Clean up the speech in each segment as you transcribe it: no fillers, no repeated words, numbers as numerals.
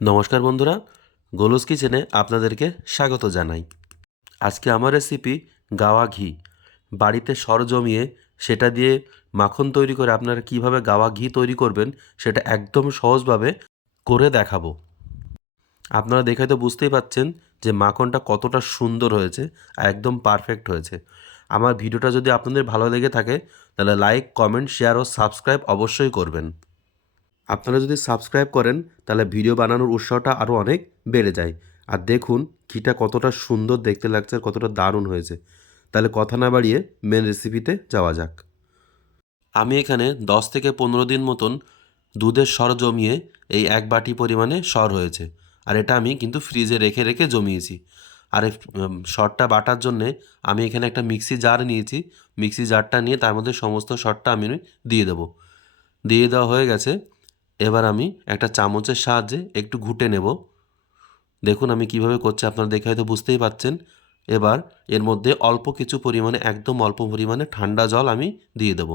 নমস্কার বন্ধুরা, গোলুস কিচেনে আপনাদেরকে স্বাগত জানাই। আজকে আমার রেসিপি গাওয়া ঘি। বাড়িতে সর জমিয়ে সেটা দিয়ে মাখন তৈরি করে আপনারা কিভাবে গাওয়া ঘি তৈরি করবেন সেটা একদম সহজভাবে করে দেখাবো। আপনারা দেখে তো বুঝতেই পাচ্ছেন যে মাখনটা কতটা সুন্দর হয়েছে আর একদম পারফেক্ট হয়েছে। আমার ভিডিওটা যদি আপনাদের ভালো লেগে থাকে তাহলে লাইক, কমেন্ট, শেয়ার ও সাবস্ক্রাইব অবশ্যই করবেন। আপনারা যদি সাবস্ক্রাইব করেন তাহলে ভিডিও বানানোর উৎসাহটা আরও অনেক বেড়ে যায়। আর দেখুন ঘিটা কতটা সুন্দর দেখতে লাগছে আর কতটা দারুণ হয়েছে। তাহলে কথা না বাড়িয়ে মেন রেসিপিতে যাওয়া যাক। আমি এখানে 10 থেকে 15 দিন মতন দুধের সর জমিয়ে এই 1 বাটি পরিমাণে সর হয়েছে। আর এটা আমি কিন্তু ফ্রিজে রেখে রেখে জমিয়েছি। আর এই সরটা বাটার জন্যে আমি এখানে একটা মিক্সি জার নিয়েছি। মিক্সি জারটা নিয়ে তার মধ্যে সমস্ত সরটা আমি দিয়ে দেবো। দিয়ে দেওয়া হয়ে গেছে। এবার আমি একটা চামচের সাহায্যে একটু ঘুটে নেব। দেখুন আমি কিভাবে করছি আপনারা দেখে হয়তো বুঝতেই পাচ্ছেন। এবার এর মধ্যে অল্প কিছু পরিমাণে, একদম অল্প পরিমাণে ঠান্ডা জল আমি দিয়ে দেব।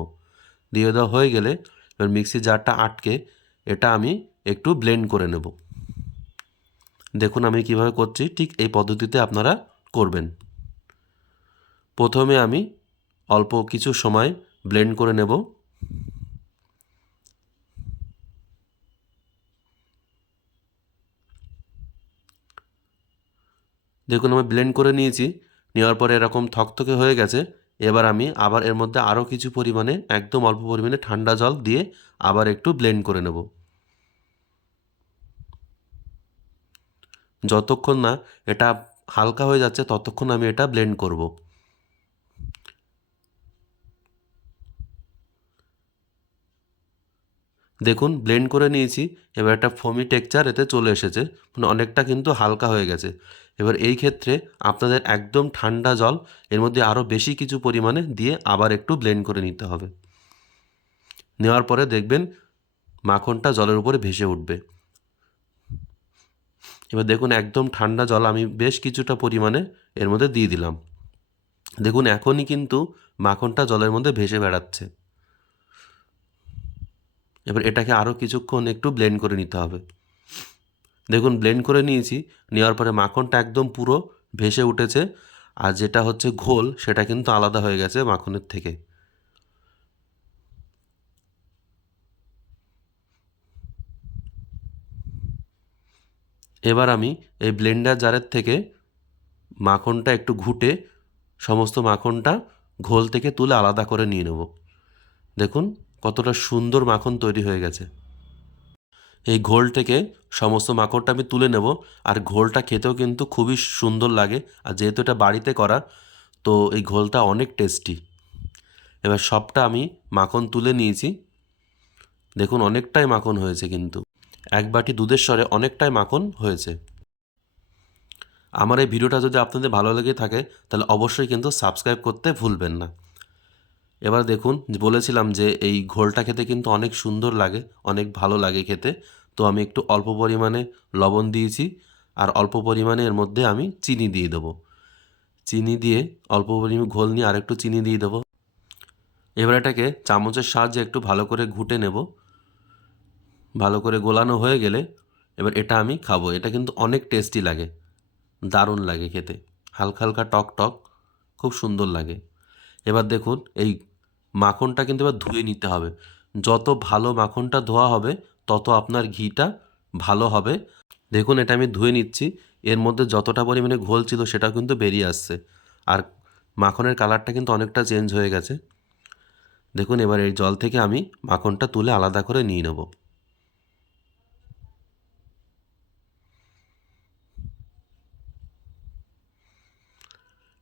দিয়ে দেওয়া হয়ে গেলে এবার মিক্সির জারটা আটকে এটা আমি একটু ব্লেন্ড করে নেব। দেখুন আমি কিভাবে করছি, ঠিক এই পদ্ধতিতে আপনারা করবেন। প্রথমে আমি অল্প কিছু সময় ব্লেন্ড করে নেব। দেখুন আমি ব্লেন্ড করে নিয়েছি। নেওয়ার পরে এরকম থকথকে হয়ে গেছে। এবার আমি আবার এর মধ্যে আরও কিছু পরিমাণে, একদম অল্প পরিমাণে ঠান্ডা জল দিয়ে আবার একটু ব্লেন্ড করে নেব। যতক্ষণ না এটা হালকা হয়ে যাচ্ছে ততক্ষণ আমি এটা ব্লেন্ড করব। দেখুন ব্লেন্ড করে নিয়েছি। এবার একটা ফোমি টেক্সচার এতে চলে এসেছে, মানে অনেকটা কিন্তু হালকা হয়ে গেছে। এবার এই ক্ষেত্রে আপনাদের একদম ঠান্ডা জল এর মধ্যে আরও বেশি কিছু পরিমাণে দিয়ে আবার একটু ব্লেন্ড করে নিতে হবে। নেওয়ার পরে দেখবেন মাখনটা জলের উপরে ভেসে উঠবে। এবার দেখুন একদম ঠান্ডা জল আমি বেশ কিছুটা পরিমাণে এর মধ্যে দিয়ে দিলাম। দেখুন এখনই কিন্তু মাখনটা জলের মধ্যে ভেসে বেড়াচ্ছে। এবার এটাকে আরও কিছুক্ষণ একটু ব্লেন্ড করে নিতে হবে। দেখুন ব্লেন্ড করে নিয়েছি। নেওয়ার পরে মাখনটা একদম পুরো ভেসে উঠেছে। আর যেটা হচ্ছে ঘোল সেটা কিন্তু আলাদা হয়ে গেছে মাখনের থেকে। এবার আমি এই ব্লেন্ডার জারের থেকে মাখনটা একটু ঘুটে সমস্ত মাখনটা ঘোল থেকে তুলে আলাদা করে নিয়ে নেব। দেখুন কতটা সুন্দর মাখন তৈরি হয়ে গেছে। এই ঘোল থেকে সমস্ত মাখনটা আমি তুলে নেব। আর ঘোলটা খেতেও কিন্তু খুবই সুন্দর লাগে। আর যেহেতু এটা বাড়িতে করা, তো এই ঘোলটা অনেক টেস্টি। এবার সবটা আমি মাখন তুলে নিয়েছি। দেখুন অনেকটাই মাখন হয়েছে কিন্তু। 1 বাটি দুধের সরে অনেকটাই মাখন হয়েছে। আমার এই ভিডিওটা যদি আপনাদের ভালো লেগে থাকে তাহলে অবশ্যই কিন্তু সাবস্ক্রাইব করতে ভুলবেন না। এবার দেখুন বলেছিলাম যে এই ঘোলটা খেতে কিন্তু অনেক সুন্দর লাগে, অনেক ভালো লাগে খেতে। তো আমি একটু অল্প পরিমাণে লবণ দিয়েছি আর অল্প পরিমাণে এর মধ্যে আমি চিনি দিয়ে দেবো। চিনি দিয়ে অল্প পরিমাণে ঘোল নিয়ে আরেকটু চিনি দিয়ে দেবো। এবার এটাকে চামচের সাহায্যে একটু ভালো করে ঘুটে নেব। ভালো করে গোলানো হয়ে গেলে এবার এটা আমি খাবো। এটা কিন্তু অনেক টেস্টি লাগে, দারুণ লাগে খেতে। হালকা হালকা টক টক, খুব সুন্দর লাগে। এবার দেখুন এই মাখনটা কিন্তু এবার ধুয়ে নিতে হবে। যত ভালো মাখনটা ধোয়া হবে তত আপনার ঘিটা ভালো হবে। দেখুন এটা আমি ধুয়ে নিচ্ছি। এর মধ্যে যতটা পরিমাণে ঘোল ছিল সেটাও কিন্তু বেরিয়ে আসছে। আর মাখনের কালারটা কিন্তু অনেকটা চেঞ্জ হয়ে গেছে। দেখুন এবার এই জল থেকে আমি মাখনটা তুলে আলাদা করে নিয়ে নেব।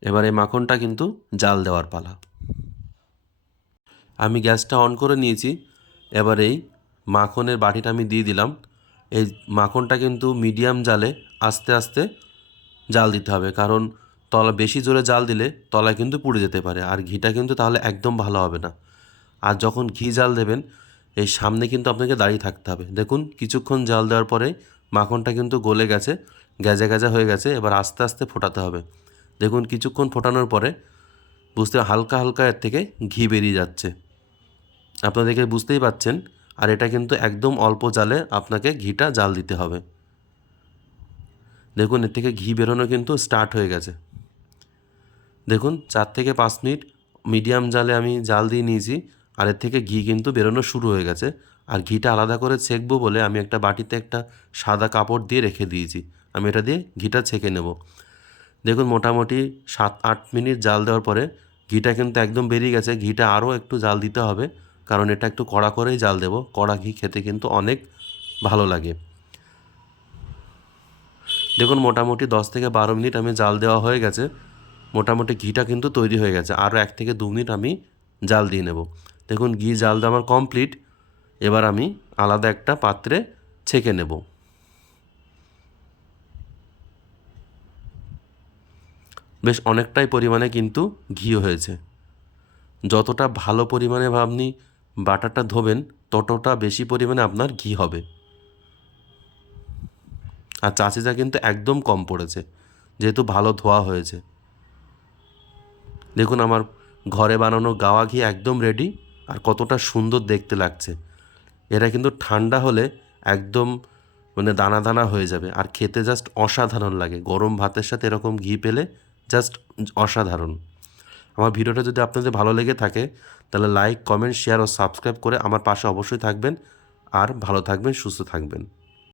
এবার এই মাখনটা কিন্তু জাল দেওয়ার পালা। আমি গ্যাসটা অন করে নিয়েছি। এবার এই মাখনের বাটিটা আমি দিয়ে দিলাম। এই মাখনটা কিন্তু মিডিয়াম জালে আস্তে আস্তে জাল দিতে হবে, কারণ তলা বেশি জোরে জাল দিলে তলায় কিন্তু পুড়ে যেতে পারে আর ঘিটা কিন্তু তাহলে একদম ভালো হবে না। আর যখন ঘি জাল দেবেন এই সামনে কিন্তু আপনাকে দাঁড়িয়ে থাকতে হবে। দেখুন কিছুক্ষণ জাল দেওয়ার পরে মাখনটা কিন্তু গলে গেছে, গ্যাজা গ্যাজা হয়ে গেছে। এবার আস্তে আস্তে ফোটাতে হবে। দেখুন কিছুক্ষণ ফোটানোর পরে বুঝতে হালকা হালকা এর থেকে ঘি বেরিয়ে যাচ্ছে, আপনাদেরকে বুঝতেই পাচ্ছেন। আর এটা কিন্তু একদম অল্প জালে আপনাকে ঘিটা জাল দিতে হবে। দেখুন এর থেকে ঘি বেরোনো কিন্তু স্টার্ট হয়ে গেছে। দেখুন 4 থেকে 5 মিনিট মিডিয়াম জালে আমি জাল দিয়ে নিয়েছি, আর এর থেকে ঘি কিন্তু বেরোনো শুরু হয়ে গেছে। আর ঘিটা আলাদা করে ছেঁকবো বলে আমি একটা বাটিতে একটা সাদা কাপড় দিয়ে রেখে দিয়েছি। আমি এটা দিয়ে ঘিটা ছেঁকে নেব। দেখুন মোটামুটি 7-8 মিনিট জাল দেওয়ার পরে ঘিটা কিন্তু একদম বেরিয়ে গেছে। ঘিটা আরও একটু জাল দিতে হবে, কারণ এটা একটু কড়া করেই জাল দেব। কড়া ঘি খেতে কিন্তু অনেক ভালো লাগে। দেখুন মোটামুটি 10 থেকে 12 মিনিট আমি জাল দেওয়া হয়ে গেছে। মোটামুটি ঘিটা কিন্তু তৈরি হয়ে গেছে। আরও 1 থেকে 2 মিনিট আমি জাল দিয়ে নেব। দেখুন ঘি জাল দেওয়া আমার কমপ্লিট। এবার আমি আলাদা একটা পাত্রে ছেঁকে নেব। বেশ অনেকটাই পরিমাণে কিন্তু ঘি হয়েছে। যতটা ভালো পরিমাণে আপনি বাটারটা ধোবেন, ততটা বেশি পরিমাণে আপনার ঘি হবে। আর চাচিটা কিন্তু একদম কম পড়েছে, যেহেতু ভালো ধোয়া হয়েছে। দেখুন আমার ঘরে বানানো গাওয়া ঘি একদম রেডি, আর কতটা সুন্দর দেখতে লাগছে। এটা কিন্তু ঠান্ডা হলে একদম মানে দানা দানা হয়ে যাবে, আর খেতে জাস্ট অসাধারণ লাগে। গরম ভাতের সাথে এরকম ঘি পেলে জাস্ট অসাধারণ। আমার ভিডিওটা যদি আপনাদের ভালো লেগে থাকে, তাহলে লাইক, কমেন্ট, শেয়ার ও সাবস্ক্রাইব করে আমার পাশে অবশ্যই থাকবেন। আর ভালো থাকবেন, সুস্থ থাকবেন।